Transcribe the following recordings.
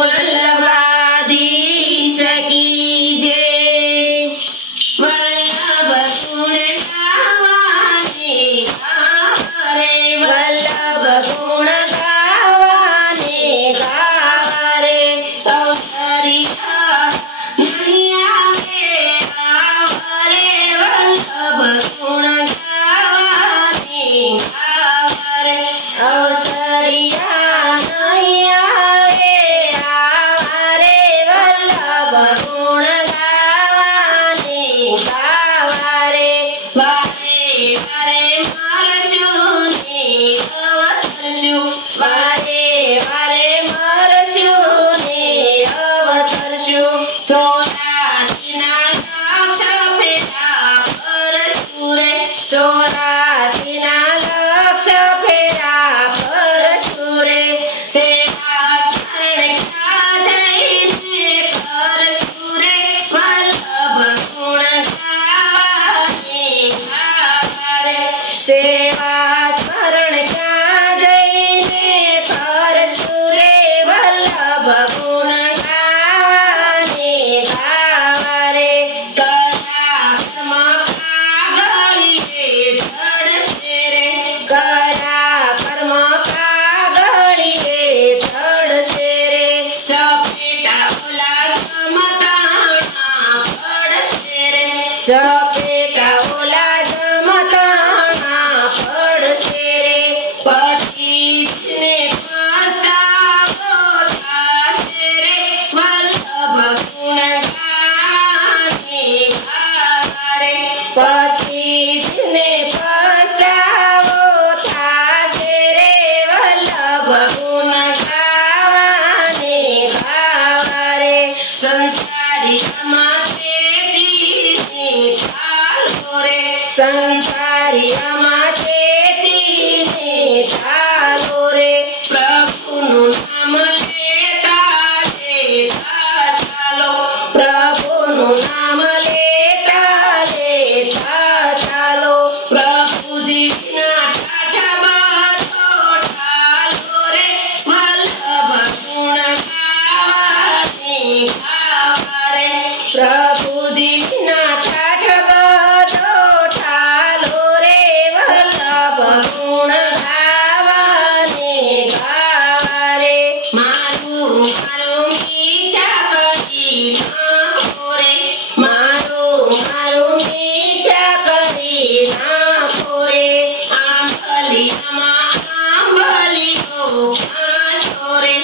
वल्लभाधीश की जय। वल्लभ गुण गावाने गावारे, वल्लभ गुण गावाने गावारे। सौंदर्या नहीं आवे आवारे, वल्लभ गुण गावाने गावारे। अवसरिया नहीं आवे आवारे, वल्लभ गुण गावाने गावारे। वारे वारे मरશું ને અવતરશું, વારે વારે મરશું ને અવતરશું। 84ના લક્ષ ફેરા ફરશું રે, 84ના લક્ષ ફેરા ફરશું રે। સેવા શરણ કાઢીને ફરશું રે, વલ્લભ ગુણ ગાવાને ગાવારે। સેવા સ્મરણ ક્યાં જઈને ફરશું રે, વલ્લભ ગુણ ગાવાને ગાવારે। કયા કર્મ કાગળીએ ચડશે રે, ચપેટા ઓલા જમતાણા પડશે રે, ચપેટા ઓલા જમતાણા પડશે રે। પચીસને પસ્તાવો થશે રે, વલ્લભ ગુણ ગાવાને ગાવારે। 25ને પસ્તાવો થશે રે, વલ્લભ ગુણ ગાવાને ગાવારે। સંસારિયામાં ચેતીને ચાલો રે, સંસારિયામાં ચેતીને ચાલો રે। પ્રભુનું નામ લેતા લેતા ચાલો, પ્રભુનું નામ લેતા લેતા ચાલો। પ્રભુજીના ઠાઠા બાતો ઠાલો રે, વલ્લભ ગુણ ગાવાને ગાવારે। પ્રભુજીના ઠાઠ બાતો ઠાલો રે, વલ્લભ ગુણ ગાવાને ગાવારે। મારું મારું મીઠા કરી નાખો રે, મારું મારું મીઠા કરી નાખો રે। આંબલિયામાં આંબલીઓ પાછો રે,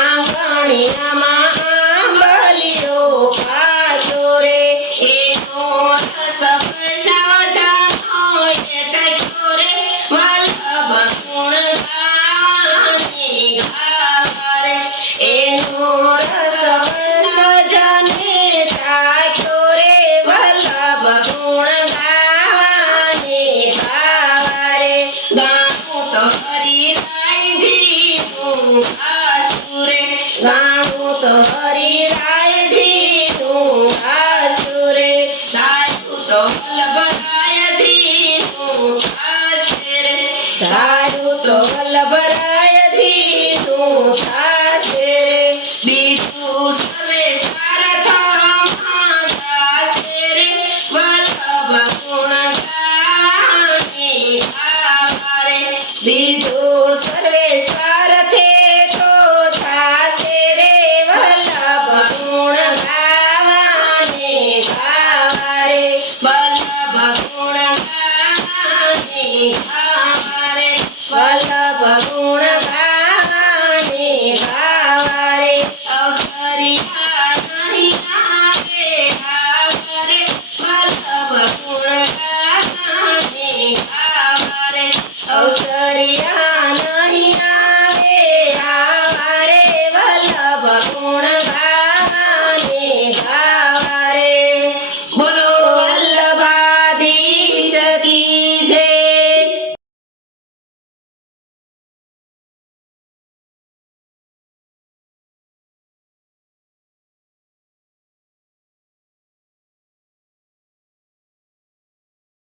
આંગણિયામાં આંબલીઓ પાછો રે। એનો રસ વૈષ્ણવજનો એ કઠો રે, વલ્લભ ગુણ ગાવાને ગાવારે। એનો રસ વૈષ્ણવજને ચાખ્યો રે, વલ્લભ ગુણ ગાવાને ગાવારે। ગાવું તો હરિરાયજીનું ગાશું રે, ગાવું તો હરિરાયજીનું ગાશું રે। ગાયું તો વલ્લભરાયજીનું ગાશે રે, ગાયું તો વલ્લભરાયજીનું ગાશે રે। બીજું સર્વે સારથમાં ગાશે રે, વલ્લભ ગુણ ગાવાને ગાવારે। બીજું સર્વે સારથે તો થાશે રે, વલ્લભ ગુણ ગાવાને ગાવારે। વલ્લભ ગુણ ગાવાને ગાવારે, વલ્લભ ગુણ ગાવાને ગાવારે। અવસરિયા નહીં આવે આવારે, વલ્લભ ગુણ ગાવાને ગાવારે। અવસરિયા